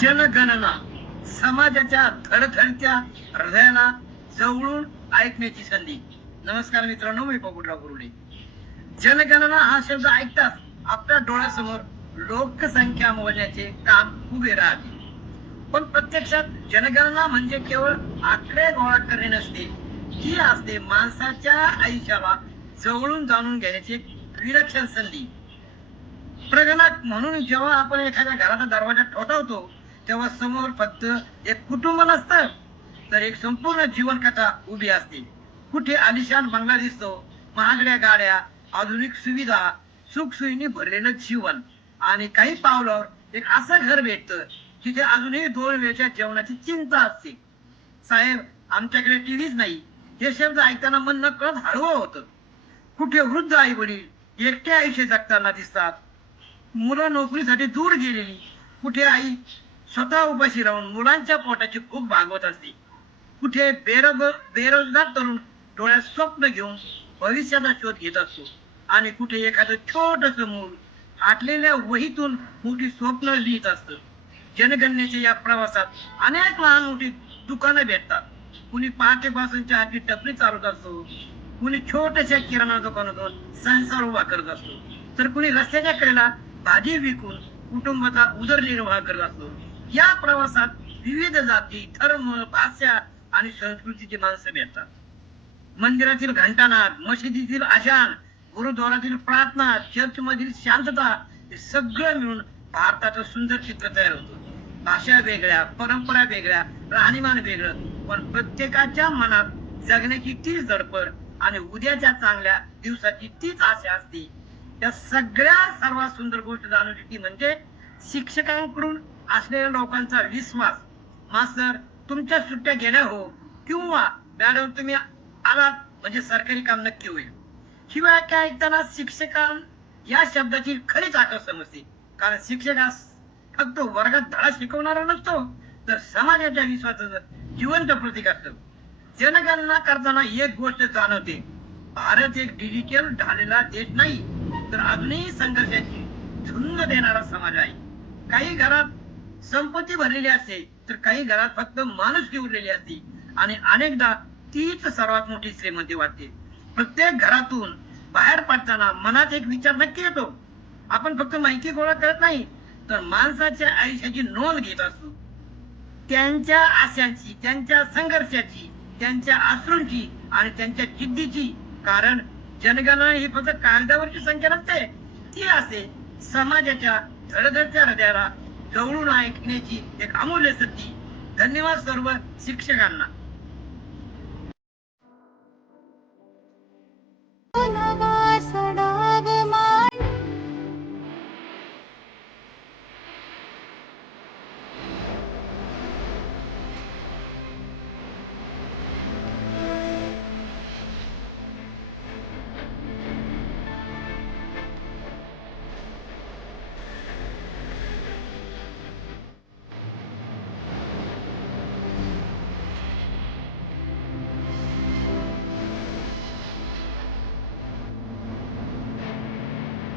जनगणना समाजाच्या धडधडत्या हृदयाला जवळून ऐकण्याची संधी. नमस्कार मित्रांनो, मी पोपटराव गुरुडे. जनगणना हा शब्द ऐकताच आपल्या डोळ्यासमोर लोकसंख्या मोजण्याचे काम उभे राहते. पण प्रत्यक्षात जनगणना म्हणजे केवळ आकडे गोळा करणे नसते, ही असते माणसाच्या आयुष्याला जवळून जाणून घेण्याची विलक्षण संधी. प्रगणक म्हणून जेव्हा आपण एखाद्या घराचा दरवाजा ठोठावतो तेव्हा समोर फक्त एक कुटुंब नसतं, तर एक संपूर्ण जीवनकथा उभी असते. कुठे आलिशान बंगला दिसतो, महागड्या गाड्या, आधुनिक सुविधा, सुखसोयीने भरलेलं जीवन, आणि काही पावलावर एक असं घर भेटतं जिथे अजूनही 2 वेळच्या जेवणाची चिंता असते. साहेब, आमच्याकडे टीव्हीच नाही, हे शब्द ऐकताना मन नकळत हळवं होतं. कुठे वृद्ध आई वडील एकटे आयुष्य जगताना दिसतात, मुलं नोकरीसाठी दूर गेलेली, कुठे आई स्वतः उपाशी राहून मुलांच्या पोटाची भूक भागवत असते, कुठे बेरोजगार तरुण डोळ्यात स्वप्न घेऊन भविष्याचा शोध घेत असतो, आणि कुठे एखादं छोटस मूल आटलेल्या वहीतून मोठी स्वप्न लिहित असतं. जनगणनेच्या या प्रवासात अनेक लहान मोठी दुकानं भेटतात. कुणी पहाटेपासून चहाची टपरी चालवत असतो, कुणी छोट्याशा किराणा दुकानातून संसार उभा करत असतो, तर कुणी रस्त्याच्या कडेला भाजी विकून कुटुंबाचा उदरनिर्वाह करत असतो. या प्रवासात विविध जाती, धर्म, भाषा आणि संस्कृतीची माणसं भेटतात. मंदिरातील घंटानाद, मशिदीतील अजान, गुरुद्वारातील प्रार्थना, चर्च मधील शांतता, हे सगळं मिळून भारताचं सुंदर चित्र तयार होतं. भाषा वेगळ्या, परंपरा वेगळ्या, राहणीमान वेगळं, पण प्रत्येकाच्या मनात जगण्याची तीच धडपड आणि उद्याच्या चांगल्या दिवसाची तीच आशा असते. त्या सगळ्या सर्वात सुंदर गोष्ट जाणवली ती म्हणजे शिक्षकांकडून असलेल्या लोकांचा विश्वास. मास्तर, तुमच्या सुट्ट्या गेल्या हो, किंवा मॅडम तुम्ही आलात म्हणजे सरकारी काम नक्की होईल. शिवाय काय ऐकताना शिक्षका या शब्दाची खरीच आकर्षण समजते. कारण शिक्षक हा फक्त वर्गात धडा शिकवणारा नसतो, तर समाजाच्या विश्वासाचं जिवंत प्रतीक असतं. जनगणना करताना एक गोष्ट जाणवते, भारत एक डिजिटल झालेला देश नाही, तर अजूनही संघर्षाची झुंज देणारा समाज आहे. काही घरात संपत्ती भरलेली असते, तर काही घरात फक्त माणुसकी उरलेली असते, आणि अनेकदा तीच सर्वात मोठी श्रीमंती वाटते. प्रत्येक घरातून बाहेर पडताना मनात एक विचार नक्की येतो. आपण फक्त माहिती गोळा करत नाही, तर माणसाच्या आयुष्याची नोंद घेत असतो, त्यांच्या आशांची, त्यांच्या संघर्षाची, त्यांच्या अश्रूंची आणि त्यांच्या जिद्दीची. कारण जनगणना ही फक्त कागदावरची संख्या नसते, ती असते समाजाच्या धडधडत्या हृदयाला जवळून ऐकण्याची एक अमूल्य संधी. धन्यवाद सर्व शिक्षकांना.